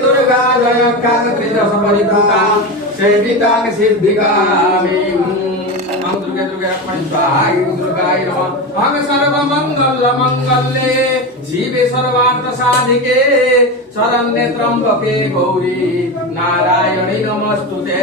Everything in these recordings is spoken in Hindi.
दुर्गा जय कांग्रेस सेवितांग सिद्धिकामी हम दुर्गे दुर्गे स्वाहाय दुर्गाय नमः हम सर्व मंगल मंगल्ये शिवे सर्वार्थ साधिके शरण्ये त्र्यंबके गौरी नारायणी नमस्तुते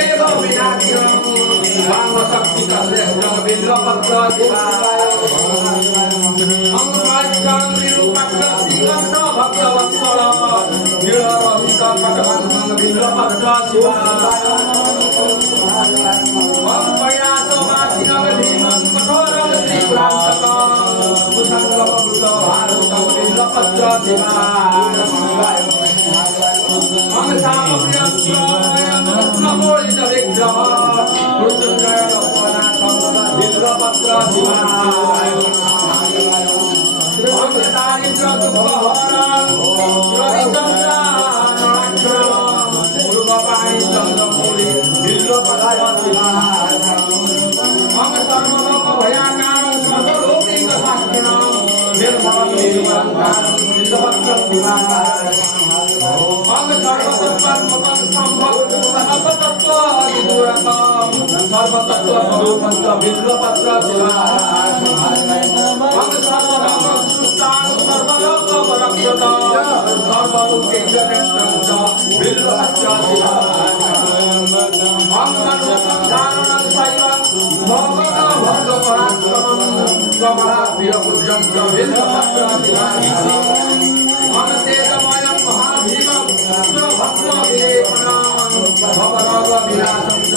Devo बिल्वपत्र शिवाय अंगपात्रं विरूपाक्ष श्रीगंध भक्तवत्सल नीलरहित पटबन्धं बिल्वपत्र शिवाय प्रयासवासिनं भीमं कठोरं त्रिपुरान्तकं कुसङ्गमृतभारतं बिल्वपत्र शिवाय अंगसामप्रियं कृष्णमोलितविग्रह मृत्युञ्जयलोकनाथं बिल्वपत्र शिवाय अंगदारिद्र्यदुःखहरं रविचन्द्राणाक्षरं पूर्वपाणिचन्द्रमौलि बिल्वपत्र शिवाय अंगसर्वलोकभयाकारं सर्वलोकैकसाक्षिणं निर्मलं निर्मलङ्कारं बिल्वपत्र शिवाय सर्वतत्त्वात्मकं सर्वतत्त्वादिदूरकं सर्वतत्त्वस्वरूपं च बिल्वपत्र शिवाय सर्वलोकसृष्टां सर्वलोकपरक्षतं सर्वलोकैकनेत्रं च बिल्वपत्र शिवाय सर्वसंधारणं शैवं भगवतपराक्रमं कमलाप्रियपूज्यं च बिल्वपत्र शिवाय तेजमयं महाभीमं भक्तविलेपनं भवरोगविनाशं च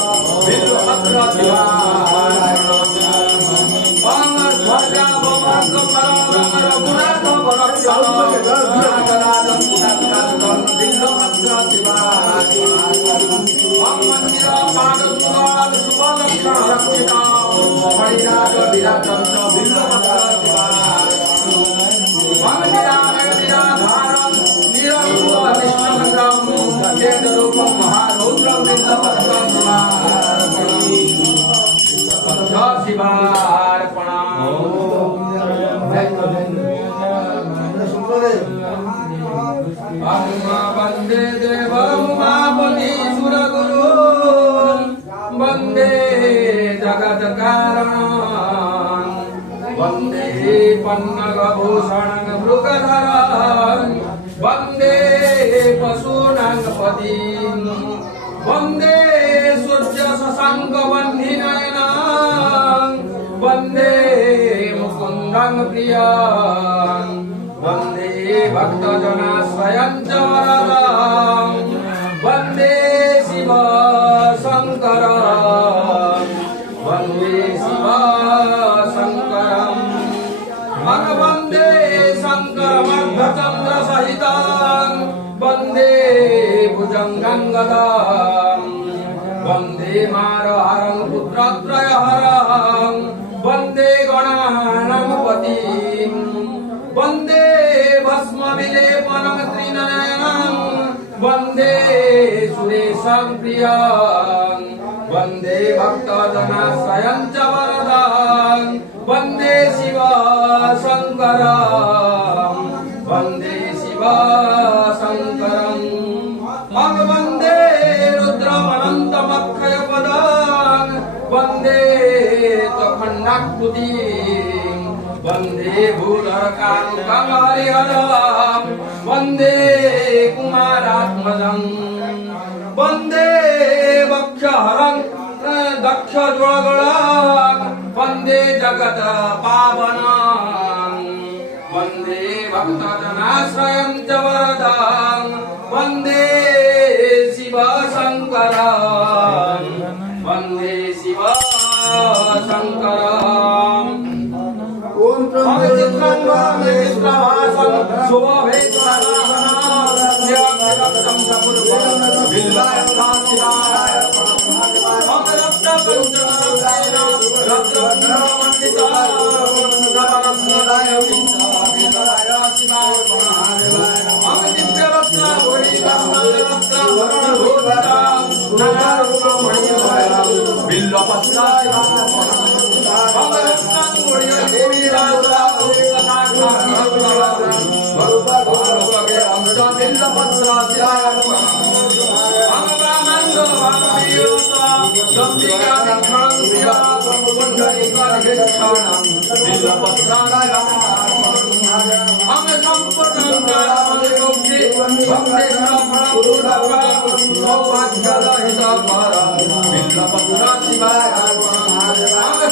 बिल्वपत्र शिवाय रघुनाथवरक्षलं बिल्वपत्र शिवाय मन्दिरपादुकान् शुभलक्षणरक्षितं मणिराजविराजं च बिल्वपत्र शिवाय निराधारं निरङ्कुशनिष्ठमन्द्रं चेतरूपं महारौद्रं बिल्वपत्र शिवाय वन्दे देवमुमामुनीसुरगुरून् वन्दे जगत्कारणं वन्दे पन्नगभूषणं मृगधरं वन्दे पशूनां पतिं वन्दे सूर्यशशाङ्कवह्निनयनं वन्दे मुकुन्दं प्रियं वन्दे भक्तजनाश्रयं च वरदं वन्दे शिव शङ्करं वन्दे शिव शङ्करं वन्दे शङ्करमर्धचन्द्रसहितं वन्दे भुजङ्गं वन्दे मारहरं पुत्रत्रयहरं वन्दे गणानामपतिं वन्दे भस्मविलेपनं त्रिनयनं वन्दे सुरेशं प्रियं वन्दे भक्तजनाश्रयं च वरदं वन्दे शिव शङ्करं वन्दे शिव शङ्करं वन्दे रुद्रमनन्तमक्षयपदं वन्दे त्वखण्डाकृतिं वन्दे भूधरकारुकं हरिहरं वन्दे कुमारात्मजं वन्दे वक्षहरं दक्षज्वलगलं वन्दे जगत्पावनं वन्दे भक्तजनाश्रयं च वरदं वन्दे शिव शङ्करं वन्दे शिव शङ्करं चित्रभासं शुभभेषणं शिवाय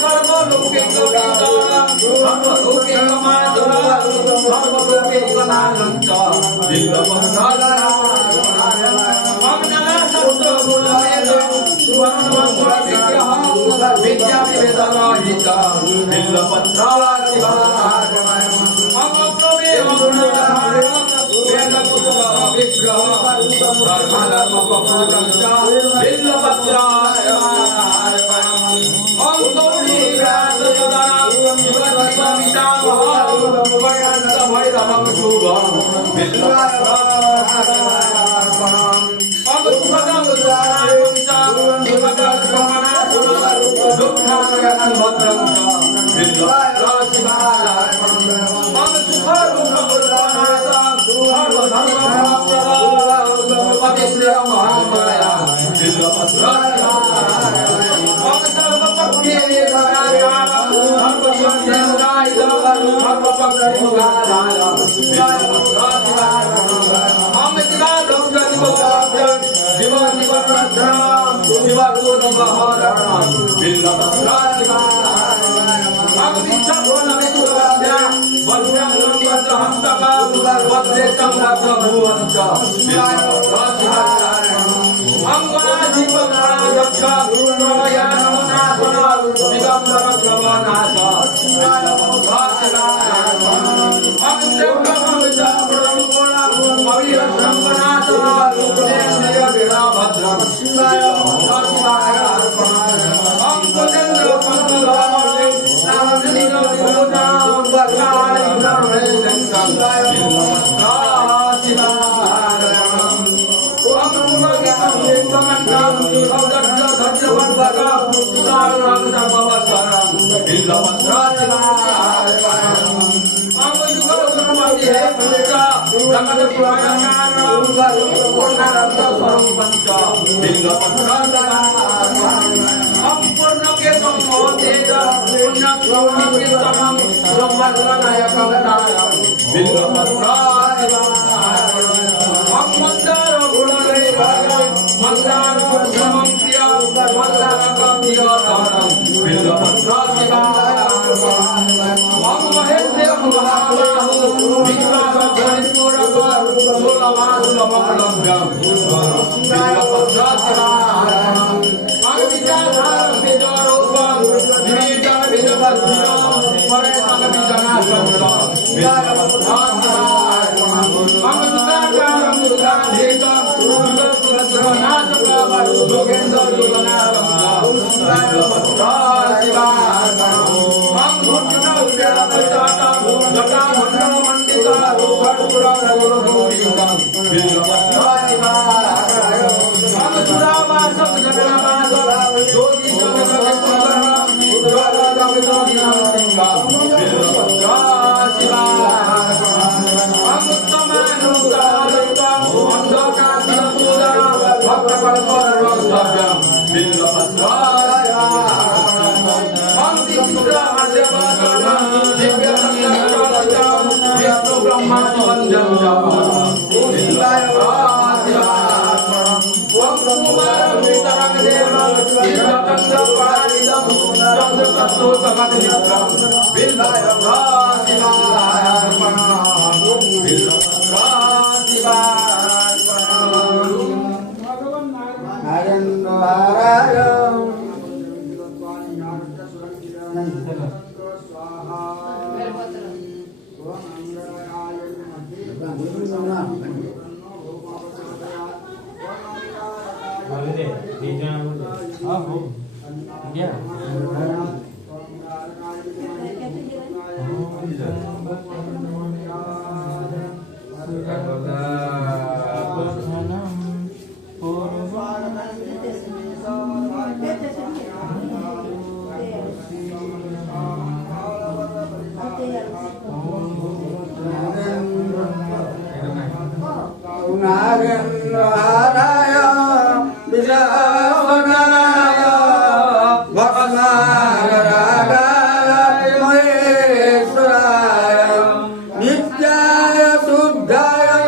Nityaya Suddhaya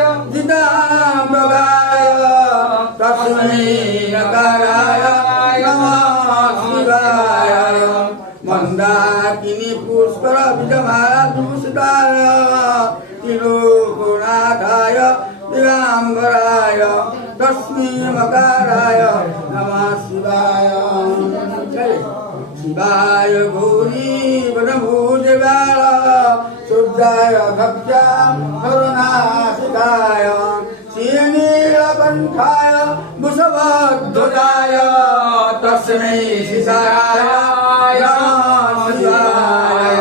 मन्दाकिनी पुष्कर बीजमाला दूषिताय तिरुगुणाधाय दिगम्बराय तस्मै मकाराय नमः शिवाय शिवाय गौरी वनभूजगाय शुद्धाय भक्त्या करुणासिताय श्रीनीलकण्ठाय वृषभध्वजाय तस्मै शिशाय नमः शिवाय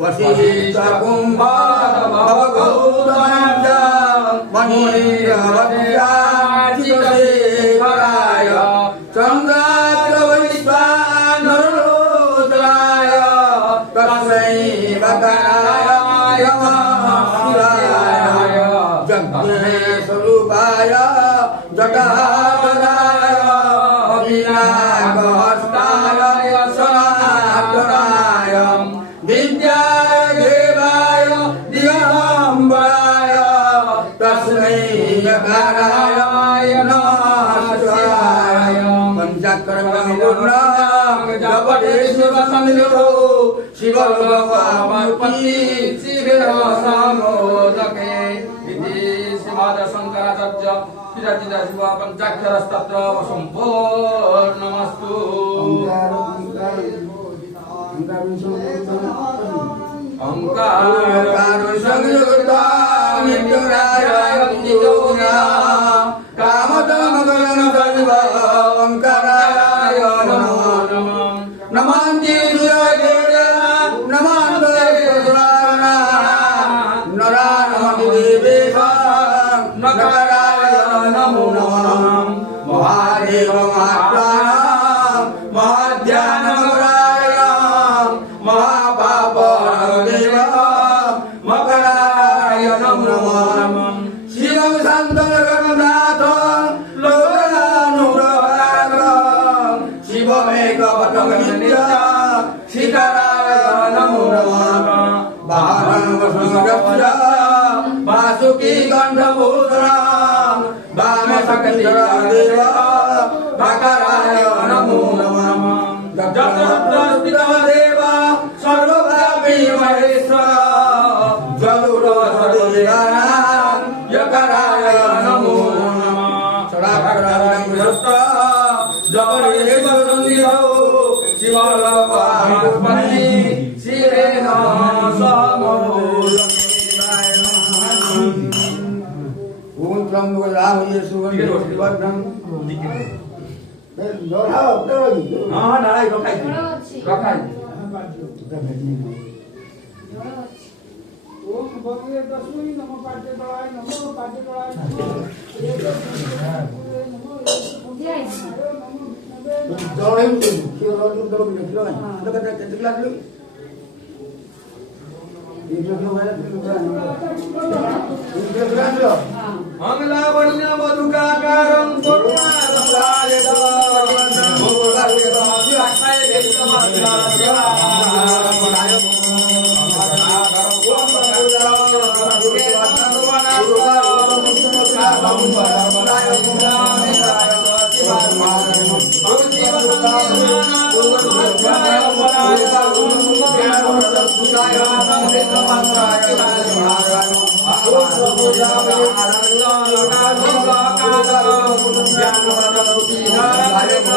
वसिष्ठकुम्भ भवगौतमञ्च मणिरवद्याचितशेखराय चन्द्राग्रवैश्वानरोदराय तस्मै मकराय नमः शिवाय जज्ञेशरूपाय जटाधराय विनायकहस्ताय सनातनाय विद्याय देवाय दिगम्बराय तस्मै यकाराय नमः शिवाय पंचक्रमपूर्ण जपदेशिवसंयो शिवलोकमूर्ति शिवेरसामोदके इति श्रीमद्शङ्कराचार्य विरचित शिव पञ्चाक्षरस्तत्र सम्पूर्णमस्तु। ओंकार संयुक्ता नित्योराय नित्योरा कामदमगन सर्व ओंकाराय नमो नमः नमांति दुर्देवा नमांते सुराना नरानमति देवेशा नकाराय नमो नमः महादेव महात्माना महाध्यानमराय महापाप देव मकराय नमो नमः शिवं शान्तगणनाथ लोकनानुग्रहार शिवमेकवटनित्य शिखराय नमो नमः वाहनवसुरस्य वासुकी कण्ठभूषण वामशक्तिधर देव मकराय नमो नमः जगत्स्थित देव सर्वव्यापी महेश्वर जगुरसदेवानां यकराय नमो नमः सदाकराग्रस्त जगदेववन्दितो शिवलोकमस्मि शिवेन समोदकेवाय नमः। ओम त्र्यंबकं सुगन्धिवर्धनम् हाँ नाराय रखाई रखाई ओम भगवे तस्मै नमः पाठ्यकलाय नमः पाठ्यकलाय नमः मंगलावण्य मधुकाकारं Hare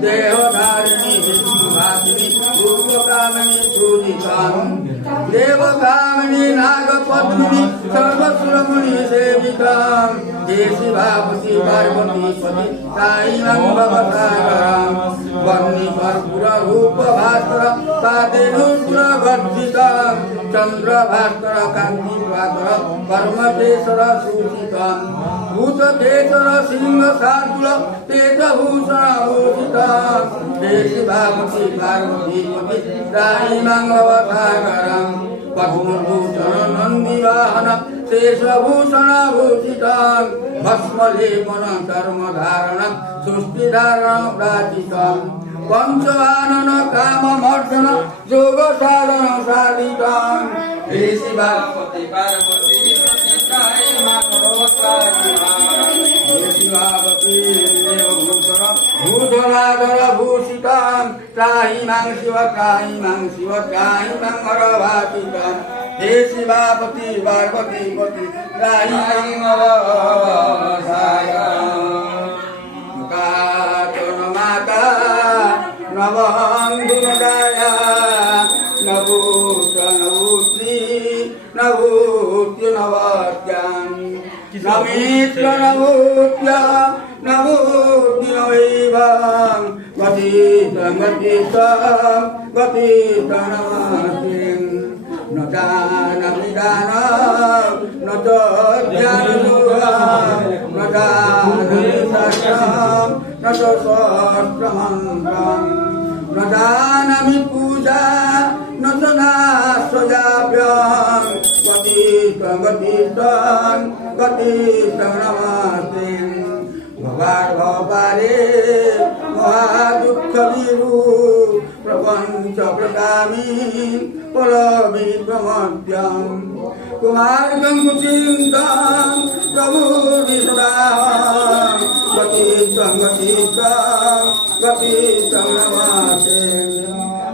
देवधारिणी विष्णुभासिनी पूर्वकामिनी पूजिता देवकामिनी नागपद्मिनी सर्वसुरमुनि सेवितां हे शिवापति पार्वती पति साईं भवसागरां वन्नी कर्पूर रूप भास्कर पादेनुसुर वर्धितां चन्द्रभास्कर कान्ति प्राकर परमतेश्वर सूचितां भूतकेशर सिंह शार्दूल तेजभूषण भूषितां हे शिवापति पार्वती पति साईं भवसागरां पद्मभूषण नन्दिवाहन शेषभूषण भूषितां भस्मलेपन कर्मधारणं सृष्टिधारणं प्राचितां पंचवानन काममर्दन योगसाधन साधितां हे शिवापति पार्वती पति साई हे शिवापति भूधराधर भूषितां त्राहि मां शिव त्राहि मां शिव त्राहि मां हरवासितां हे शिवापति पार्वती पति त्राहि मां मुखाचन माता नवंधुनदाया नभूत नभूत्री नभूत्य नवाद्यां नमित्र नभूत्य नभूति नवैवां गतितं गतितं गतितं नमास्तिं न जानमि दानं न च ज्ञानयोगं न जानमि शास्त्रं न च शास्त्रमन्त्रं न जानमि पूजा न च नास्वजाभ्यं गतितं गतितं गतितं नमास्तिं भवारे महादुःखविरु प्रपञ्च प्रगामी फलविक्रमद्यं कुमार्गं कुचिन्तं प्रभुविसदां गतितं गतितं गतितं नमास्तिं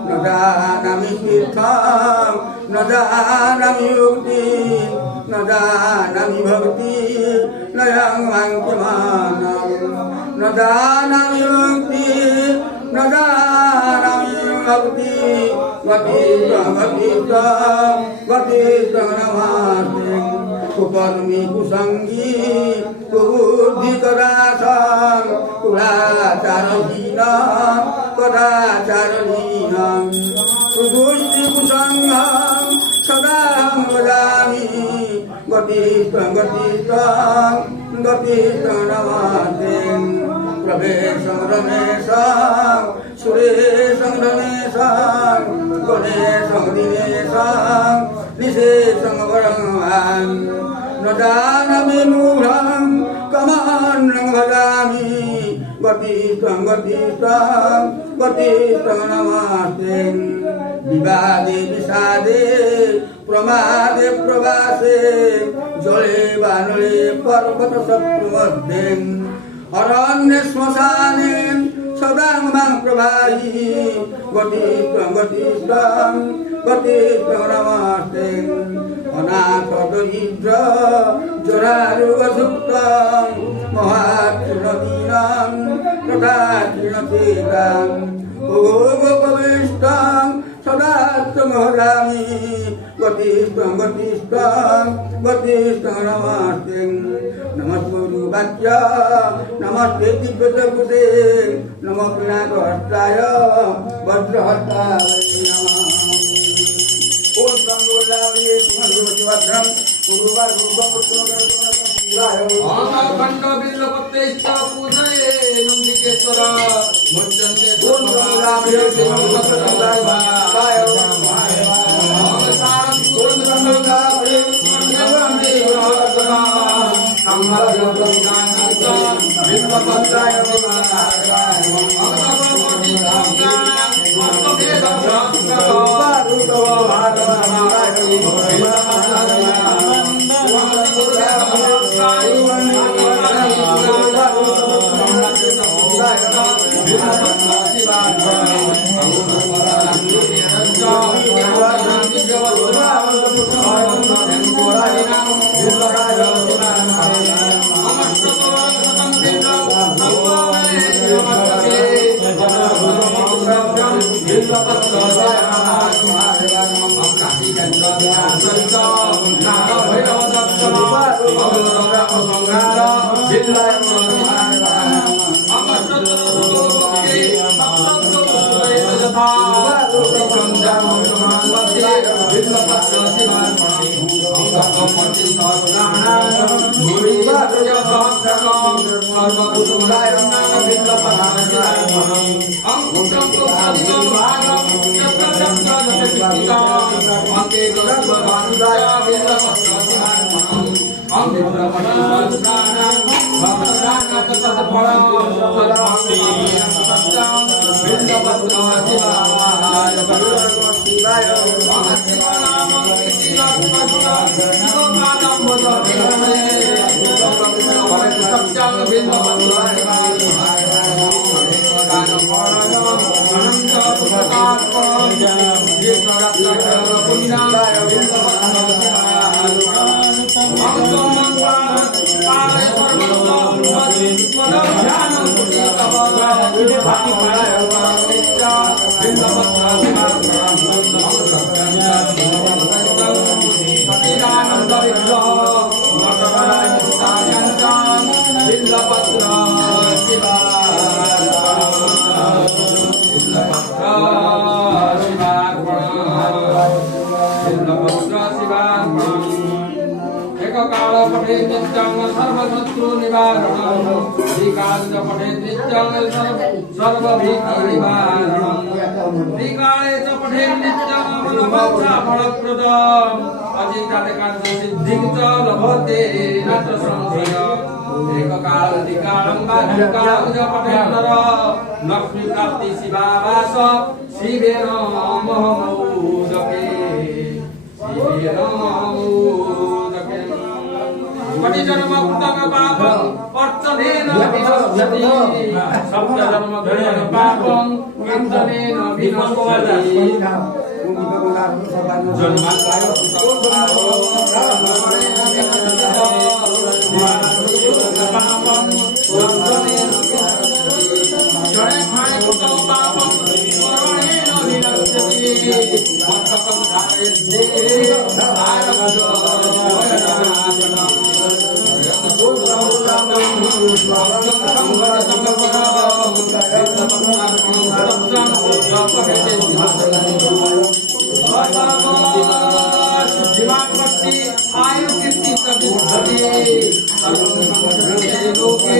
न जानमि तीर्थं न जानमि युक्तिं न जानमि भक्ति न यङ्माङ्क्यमानं न जानमि युक्ति न जानमि भक्ति गतितं गतितं गतितं नमास्तिं कुकर्मी कुसङ्गी कुबुद्धिकदासं कुलाचारहीनं कदाचारहीनं कुदुष्टिकुसङ्गं सदा भजामि गतितं गतितं गतितं नमास्तिं प्रवेशं रमेशं सुरेशं रमेशं गणेशं दिनेशं निशेषं वरं न जानमि मूढं कमान्नं भजामि गतितं गतितं गतितं नमास्तिं विवादे विषादे प्रमादे प्रवासे जले वानले पर्वत शत्रुमध्ये अरण्य श्मशाने सदा मां प्रभाहि गतितं गतितं गतितं नमास्तिं अनाथ दरिद्र जरारोगसुप्तं महातृणदीनं तथा तृणतेगां भोगोपविष्टं सदा भजामि गतितं गतितं गतितं नमास्तिं नमस्कुरुवाच्य नमस्ते दिव्यचक्षुषे नमः पिनाकहस्ताय वज्रहस्ताय नमः ओम संगोलावये सुमधुरवज्रं पूर्वारूपपुत्रगणपुराय खंड बिल्लपत्रेश्च पूजये नंदिकेश्वर मुच्यन्ते ओम संगोलावये सुमधुरवज्रं नाद भैरव दक्षम अग्रराम संघार बिल्लाय अमृतोपके सप्तोपके यथा संजाम समापते बिल्लपत्र शिवार्पणे अंगकमति सहस्राणा भूरि भद्रज सहस्रकं सर्वभूतमय बिल्लपत्र शिवार्पणे अंकुशं पुष्पदिगं भागं चक्रचक्रदशविष्टितं अंके गरुडभानुदाय बिल्लपत्र शिवार्पणे अंकुशमणि सहस्राणं भक्तदानततफलं सत्भक्ति सत्यं बिल्लपत्र शिवाय महाशिवनामं सत्यं बिल्लपत्र पठे नित्यं सर्वशत्रु निवारणं श्रीकांत पठे नित्यं सर्वभीति निवारणं श्रीकाले च पठे नित्यं मनोवांछा फलप्रदम् अजितादिकांत सिद्धिं च लभते न च संशयः एककालदिकालं बाह्यकालं च पठे नर लक्ष्मी प्राप्ति शिवावास शिवेन महमोदके शिवेन महमोदके पटिजन्म कृतक पापं अर्चनेन विनश्यति सप्त जन्म कृतक पापं कीर्तनेन विनश्यति जन्मान्तराय कृतक पापं अर्चनेन विनश्यति क्षणे क्षणे कृतक पापं स्मरणेन विनश्यति मत्तकं धारयते आयु कीर्ति सविद्धि लोके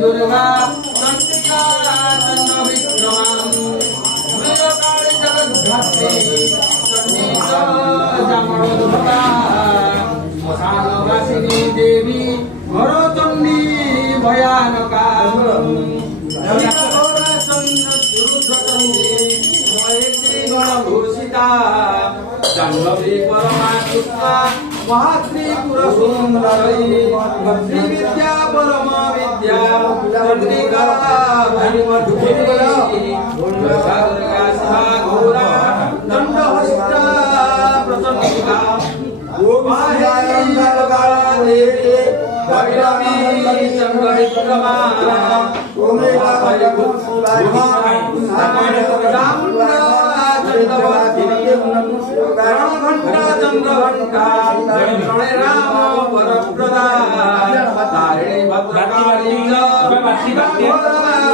दुर्गा जगद्धात्री चंडीच जामणोधरा मशानवासिनी देवी हरो चंडी भयानका घोषिता जाह्नवी परमात्मा महाश्री पुरसुंदरी श्री विद्या परमा विद्या चंडिका भैमधुरी घोरा दंडहस्ता प्रचंडिका चंद्रघंटा राम वरप्रदा तारिणी भद्रकाली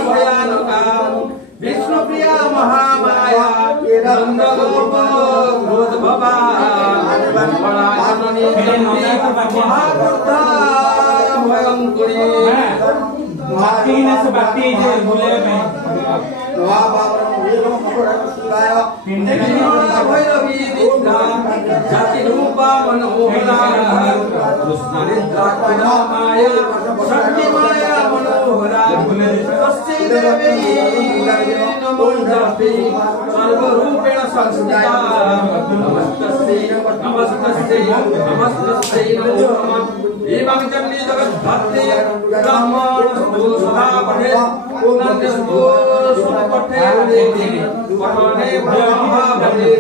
भयानका विष्णुप्रिया महामाया नंदगोप क्रोधभवा महाक्रोधा भयंकरी भैरवी निद्रा जाति रूपा मनोहरा कृष्ण माया शक्ति माया मनोहरा तस्यै देवी नमोऽस्तुते सर्वरूपेण संस्थिता नमस्तस्यै नमो नमः एवं चंडी जगद्धात्री ब्राह्मण सदा पठे नंदस्को सुपठे देवी पठने ब्रह्मा भजे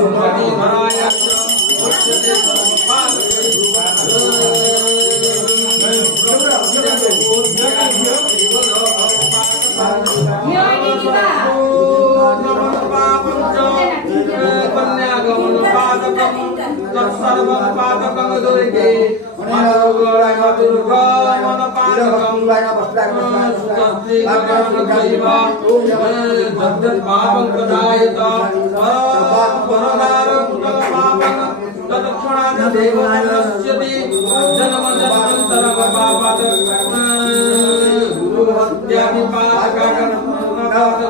सुंदरी धराया उच्चते कन्यागमन पादकं तत्सर्वं पादकं दुर्गे दुर्गा मन पादकं पापं प्रदायत परदारं पापं तत्क्षणात् देवस्य जन्म जन्मान्तरं पापात् गुरुहत्यादि पातकं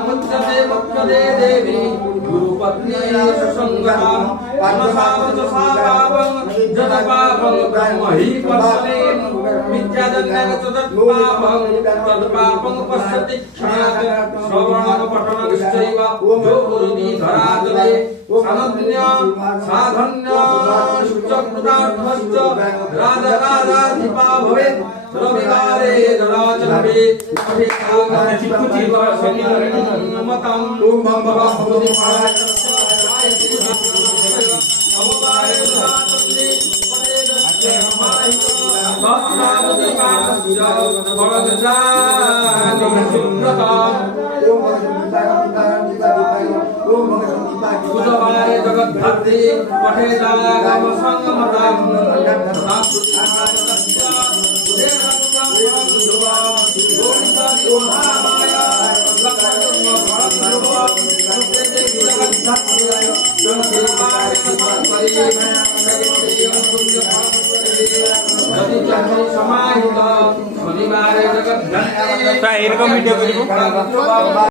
मुच्यते मुच्यते देवी गुरुपत्नी सुसंगता मनसावचसापापं जतपापं ब्रह्महि पश्यते विद्यादन्यं तत्पापं तत्पापं पश्यति क्षणात् श्रवणं पठनश्चैव यो कुरुति धरातले साधन्य शुचकृतार्थश्च राजराजाधिपा भवेत् रविवारे जराचरे मतम् बुधवारे जगद्धात्री पठेदागम संगमतां Pak, ini komedi